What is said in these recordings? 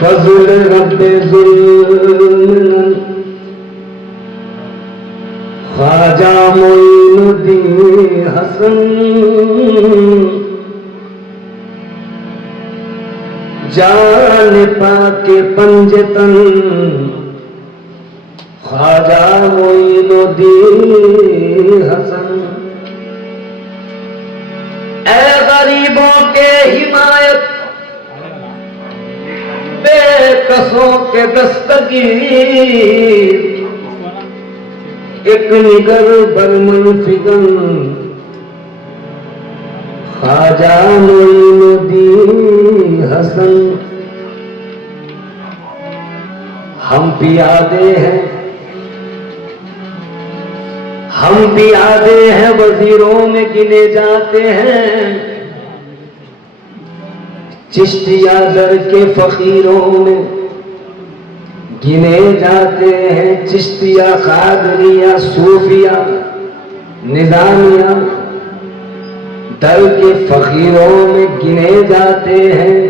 फज़ल रब्बे ज़ुल्म ख्वाजा मोइनुद्दीन हसन जान पाके पंजतन ख्वाजा मोइनुद्दीन हसन। ऐ गरीबों के हिमायत बेकसों के दस्तगीर एक निगर बरमन फिगन ख्वाजा मोइनुद्दीन हसन। हम पियादे हैं वजीरों में गिने जाते हैं, चिश्तिया दर के फकीरों में गिने जाते हैं, चिश्तिया कादरिया सूफिया निजामिया दर के फकीरों में गिने जाते हैं।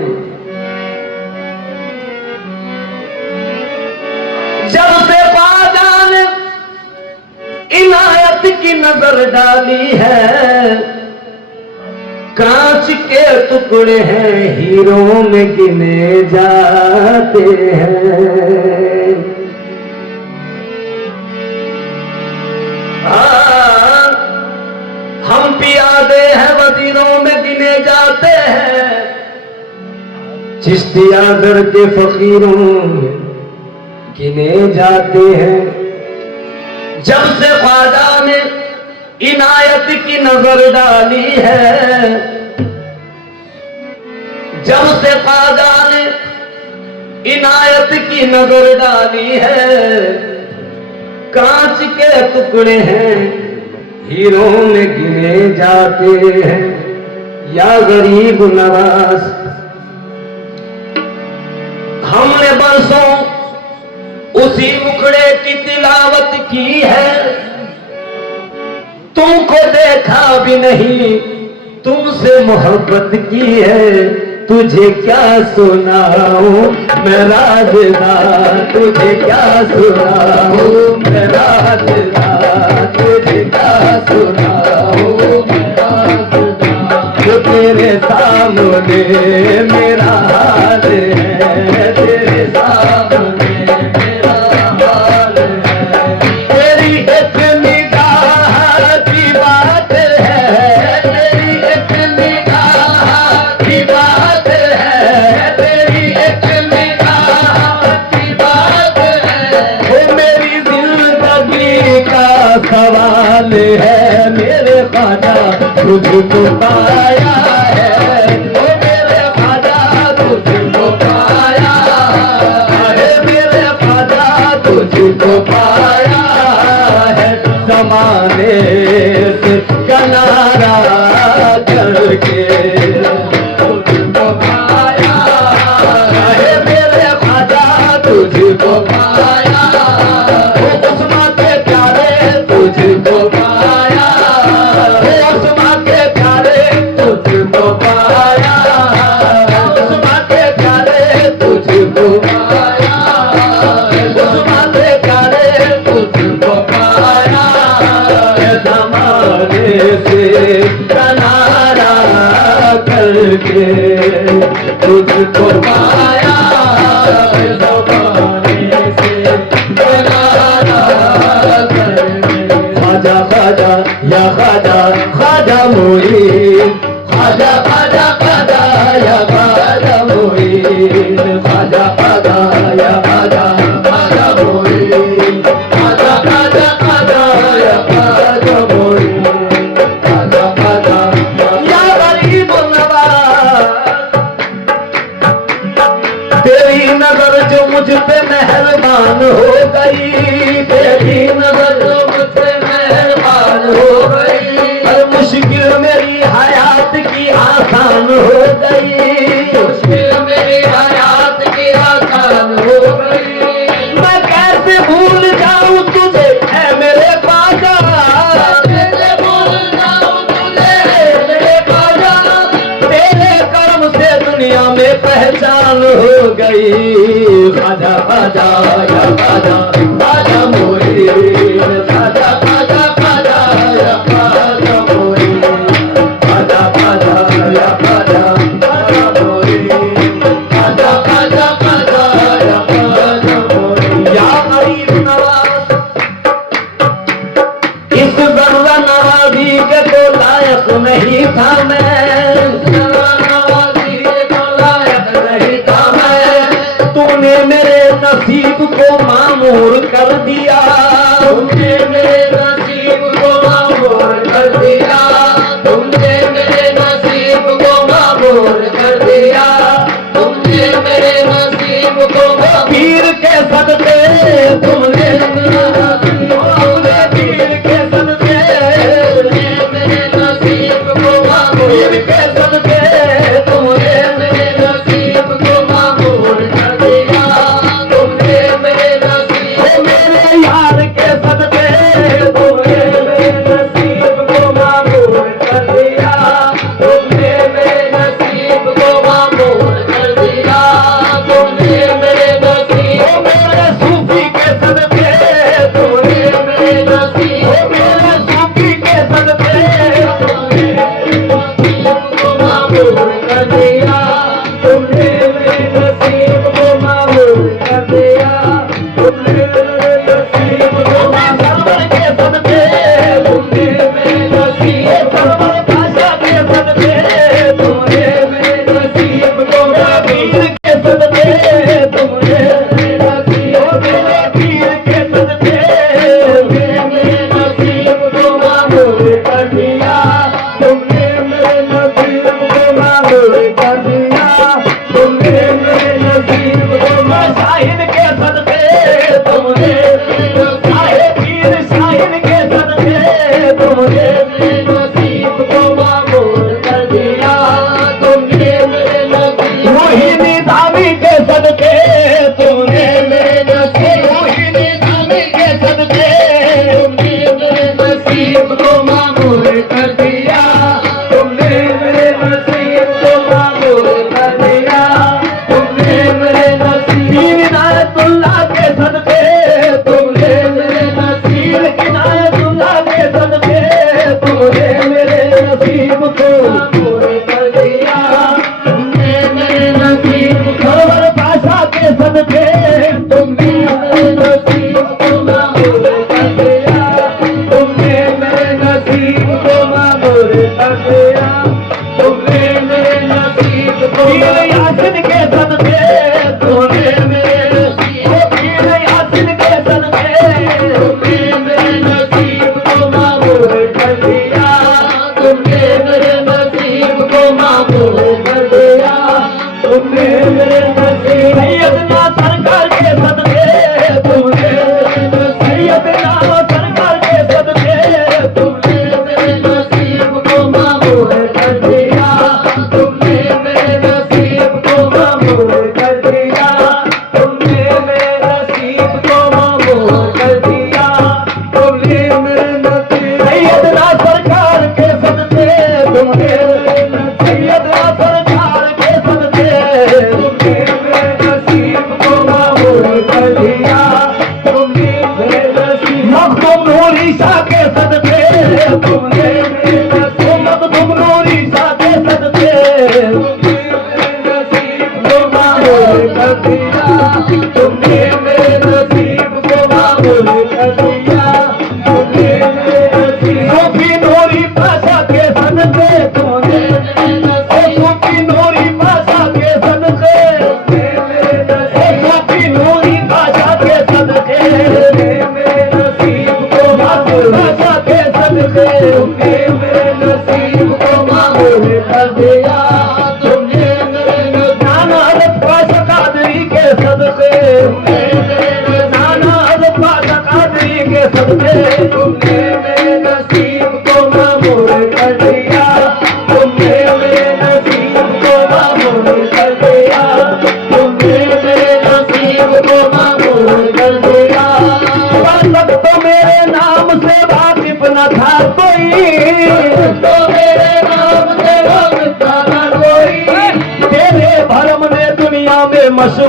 जब से ख्वाजा ने इनायत की नजर डाली है, कांच के टुकड़े हैं हीरों में गिने जाते हैं। हम पियादे हैं वजीरों में गिने जाते हैं, चिश्तिया दर के फकीरों में गिने जाते हैं। जब से ख्वाजा ने इनायत की नजर डाली है, जब से ख्वाजा ने इनायत की नजर डाली है, कांच के टुकड़े हैं हीरों में गिने जाते हैं। या गरीब नवाज हमने बरसों उसी मुखड़े की तिलावत की है, तुमको देखा भी नहीं तुमसे मोहब्बत की है। तुझे क्या सुनाऊं मैं राज़दार, तुझे क्या सुनाऊं मैं राज़दार, तुझे क्या सुनाऊं मैं राज़दार। जो तेरे सामने मेरा हाल है, तेरे सामने मेरा हाल है। तेरी एक निगाह की बात है, तेरी एक निगाह की बात है, तेरी एक निगाह की बात है। वो मेरी जिंदगी का सवाल है, मेरे ख्वाजा तुझको पाया है, वो मेरे ख्वाजा तुझको पाया है, मेरे ख्वाजा तुझको पाया है। ज़माने से किनारा करके तुझको पाया है, मेरे ख्वाजा तुझको पाया। उस्मा के प्यारे तुझको पाया, उस्मा के प्यारे तुझको पाया, उस्मा के प्यारे तुझको पाया, उस्मा के प्यारे तुझको पाया। ज़माने से किनारा करके तुझको पाया, ज़माने से किनारा करके। ख्वाजा ख्वाजा या ख्वाजा ख्वाजा मोइन, ख्वाजा ख्वाजा ख्वाजा या ख्वाजा मोइन, ख्वाजा ख्वाजा या ख्वाजा ख्वाजा मोइन, ख्वाजा ख्वाजा ख्वाजा या ख्वाजा मोइन, ख्वाजा ख्वाजा या गरीब नवाज। तेरी नजर जो मुझ पे मेहरबान हो गई, तेरी नजर जो मुझ पे मेहरबान हो गई, हर मुश्किल मेरी हयात की आसान हो गई, मुश्किल मेरी हयात की आसान हो गई। मैं कैसे खाजा खाजा या खाजा खाजा मोरी खाजा खाजा खाजा या खाजा मोरी खाजा खाजा या खाजा खाजा मोरी खाजा खाजा खाजा या खाजा मोरी या गरीब नवाज इस बरवा नवाजी के तो लायक नहीं था मैं तूने मेरे नसीब को मामूर कर दिया तुमने मेरे नसीब को मामूर कर दिया तुमने मेरे नसीब को मामूर कर दिया तुमने मेरे नसीब को पीर के सदके तुमने पीर के सदके मेरे नसीब को मामूर के सदके तुमने मेरे नसीब को मामूर कर दिया तुमने मेरे नसीब मेरे यार के सदके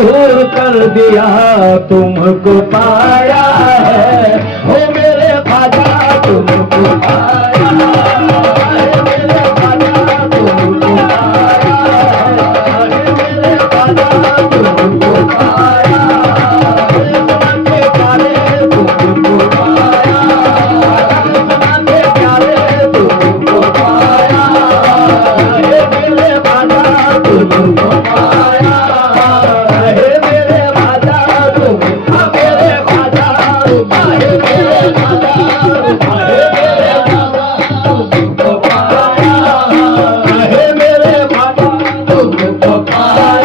मशहूर कर दिया, तुमको पाया है हो मेरे ख्वाजा, तुमको पाया है मेरे ख्वाजा, तुमको पाया है मेरे ख्वाजा, तुमको पाया के प्यारे, तुमको पाया के प्यारे, तुमको पाया मेरे ख्वाजा, तुमको पाया मेरे ख्वाजा, तुम मेरे ख्वाजा, मेरे ख्वाजा, मेरे ख्वाजा, तुमको पाया मेरे ख्वाजा, तुमको पाया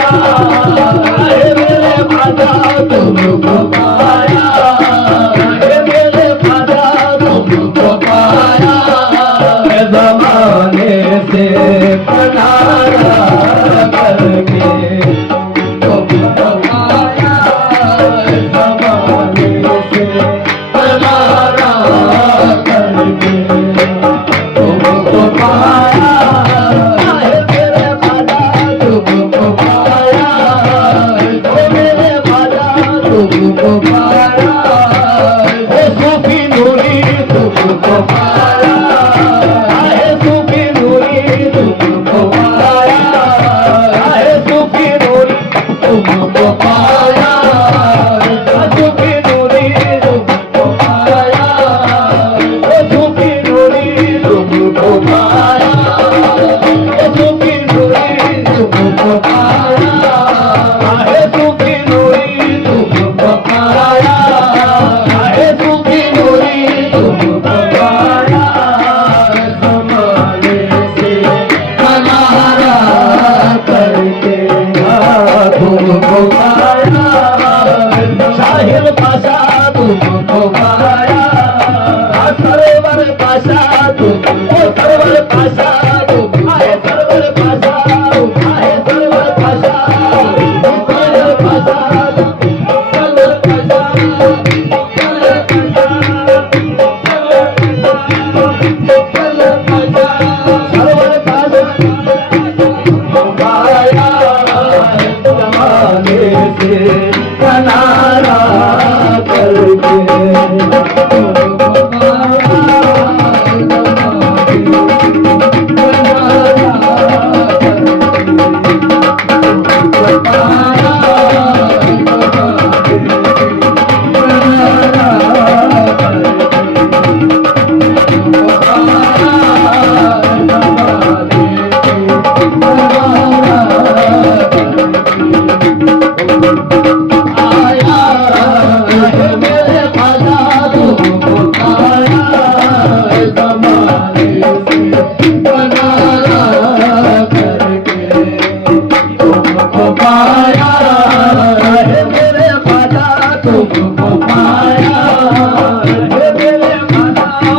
मेरे ख्वाजा, तुमको पाया मेरे ख्वाजा, तुमको पाया ज़माने से किनारा करके, तुमको पाया ज़माने से किनारा करके, तुमको पाया मेरे ख्वाजा, तुमको पाया मेरे ख्वाजा, तुमको पाया सूफी नूरी, तुमको पाया सूफी नूरी, तुमको पाया सूफी नूरी, तुमको पाया सूफी नूरी, तुमको पाया सूफी नूरी, तुमको पाया सूफी नूरी, तुमको पाया सूफी नूरी, तुमको पाया सूफी नूरी, तुमको पाया ज़माने से किनारा करके, तुमको पाया शाहिर पाशा, तुमको पाया सरवर पाशा, तुमको सरवर पाशा, तुम आए सरवर पाशा, आए सरवर पाशा, सरवर पाशा, सरवर पाशा, सरवर पाशा पाया ज़माने से किनारा करके, मेरे ख्वाजा, तुमको पाया ज़माने से किनारा करके, तुमको पाया मेरे ख्वाजा, तुमको पाया मेरे ख्वाजा,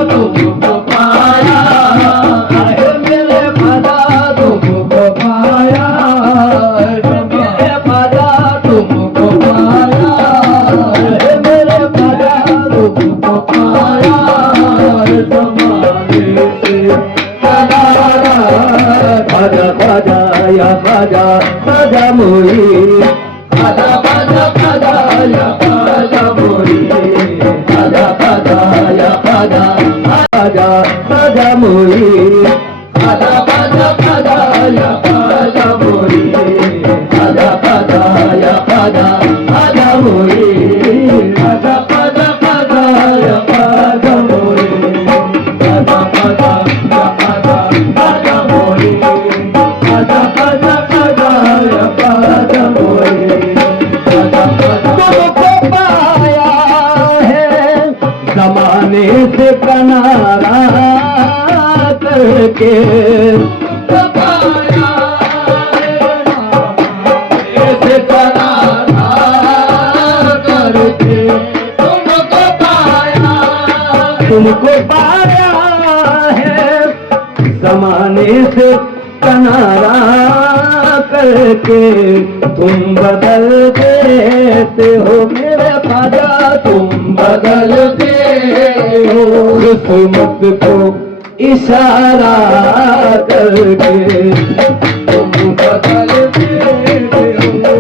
तुमको पाया मेरे ख्वाजा, तुमको पाया मेरे ख्वाजा, तुमको पाया मेरे ख्वाजा, तुमको पाया ज़माने से किनारा। ख्वाजा ख्वाजा या ख्वाजा, ख्वाजा मोरी, ख्वाजा ख्वाजा ख्वाजा या ख्वाजा मोरी, ख्वाजा ख्वाजा या ख्वाजा, ख्वाजा ख्वाजा मोरी, ख्वाजा ख्वाजा ख्वाजा या ख्वाजा मोरी, ख्वाजा ख्वाजा या ख्वाजा, ख्वाजा मोरी, ख्वाजा ख्वाजा ख्वाजा या ख्वाजा मोरी, ख्वाजा ख्वाजा या ख्वाजा, ख्वाजा मोरी, ख्वाजा ख्वाजा ख्वाजा या ख्वाजा मोरी, ख्वाजा ख्वाजा। तुमको पाया है ज़माने से किनारा करके, पाया से किनारा करके, तुमको पाया, तुमको पाया है ज़माने से किनारा करके, तुम बदल देते हो मेरे ख्वाजा, तुम बदल देते हो किस्मत को इशारा करके, तुम बदल देते हो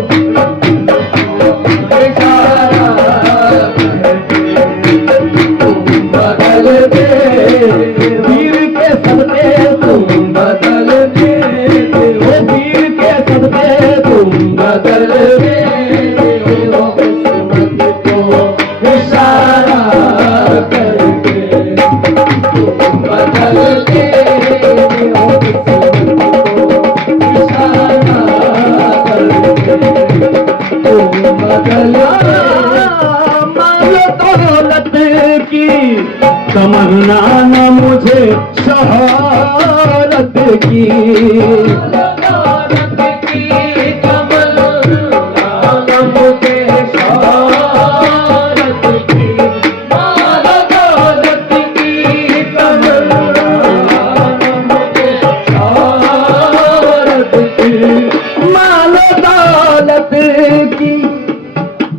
तमन्ना न मुझे शहादत की,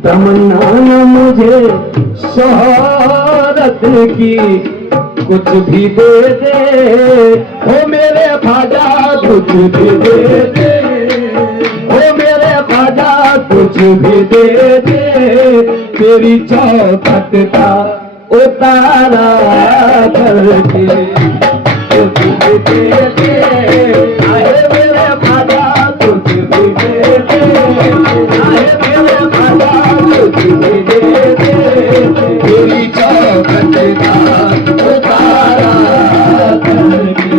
तमन्ना न मुझे शहादत की, कुछ भी दे दे हो मेरे ख्वाजा, कुछ भी दे दे हो मेरे ख्वाजा, कुछ भी दे दे, तेरी चौखट का उतारा करके, कुछ भी दे दे आए मेरे ख्वाजा, कुछ भी दे दे आए मेरे ख्वाजा, कुछ भी दे दे, तेरी चौखट का उतारा करके,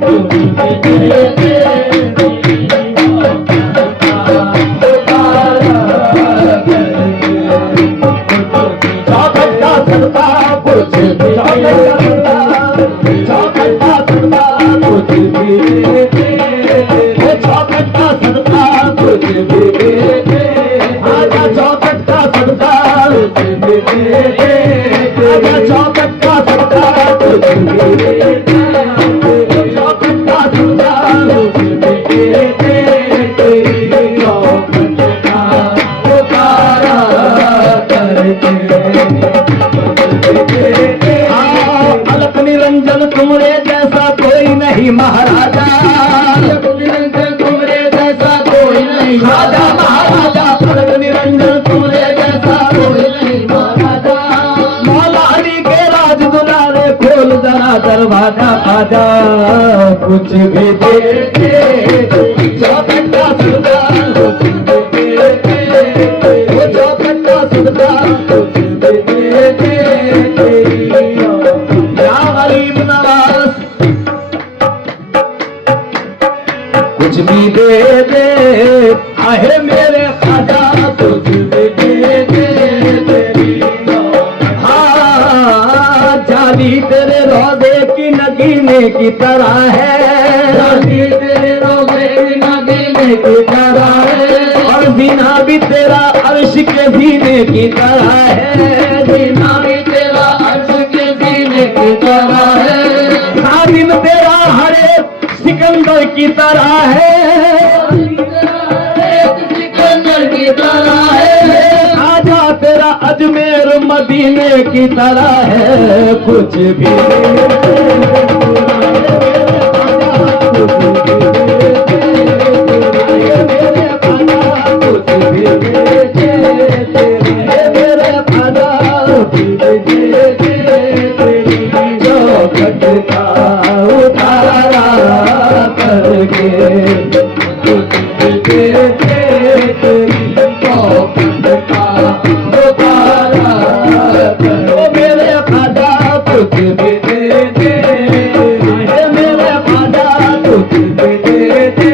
कुछ भी दे दे उतारा करके, चौखट का सदका कुछ भी चौखट का सदका कुछ भी दे दे, चौखट का सदका कुछ भी दे दे, आजा चौखट का सदका कुछ भी दे दे, आजा चौखट का सदका कुछ भी दे दे, चौखट का सदका कुछ भी दे दे, तेरी चौखट का उतारा करके, अलख निरंजन तुमरे जैसा कोई नहीं महाराजा, अलख निरंजन तुमरे जैसा कोई नहीं राजा महाराजा, अलख निरंजन तुमरे जैसा कोई नहीं महाराजा, मौला अली के राज दुलारे खोल जरा दरवाजा आजा, कुछ भी दे दे चौखट का सदका कुछ भी दे दे, चौखट का सदका कुछ भी दे दे, या गरीब नवाज कुछ भी दे दे, आहे मेरे ख्वाजा कुछ भी दे दे, हाँ जाली तेरे रोज़े की नगीने की तरह है, जाली तेरे रोज़े की नगीने की तरह है, और जीना भी तेरा अर्श के जीने की तरह है, जीना भी तेरा अर्श के जीने की तरह है, खादिम तेरा हरे सिकंदर की तरह है, सिकंदर की तरह है, आजा तेरा अजमेर मदीने की तरह है, कुछ भी चौखट का उतारा करके, कुछ भी दे दे, तेरी चौखट का उतारा करके, मेरे ख्वाजा कुछ भी दे दे, मेरे ख्वाजा कुछ भी दे दे,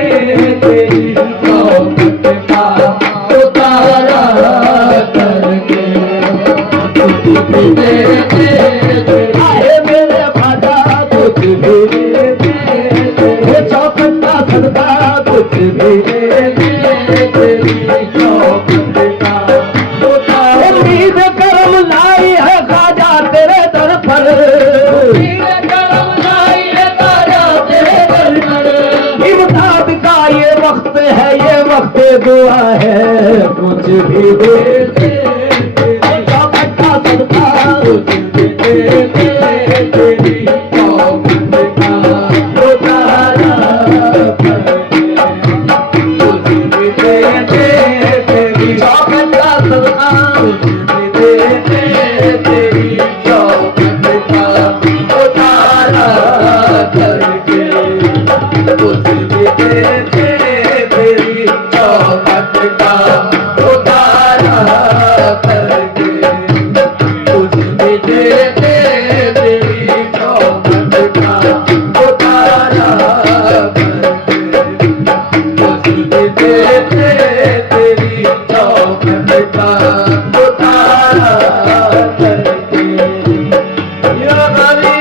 तेरी चौखट का उतारा करके, कुछ भी दे दे, आए मेरे ख्वाजा कुछ भी दे दे, चौखट का सदका कुछ भी दे दे, तेरी चौखट का उतारा, उम्मीद करम लाई है ख्वाजा तेरे दर पर, उम्मीद करम लाई है ख्वाजा तेरे दर पर, इमदाद का ये वक्त है, ये वक्त दुआ है, कुछ भी दे दे, चौखट का सदका कुछ भी दे दे, तेरी चौखट का उतारा करके, कुछ भी दे दे, तेरी चौखट का सदका कुछ भी दे दे, तेरी चौखट का उतारा करके, कुछ भी दे दे, तेरी चौखट का उतारा गई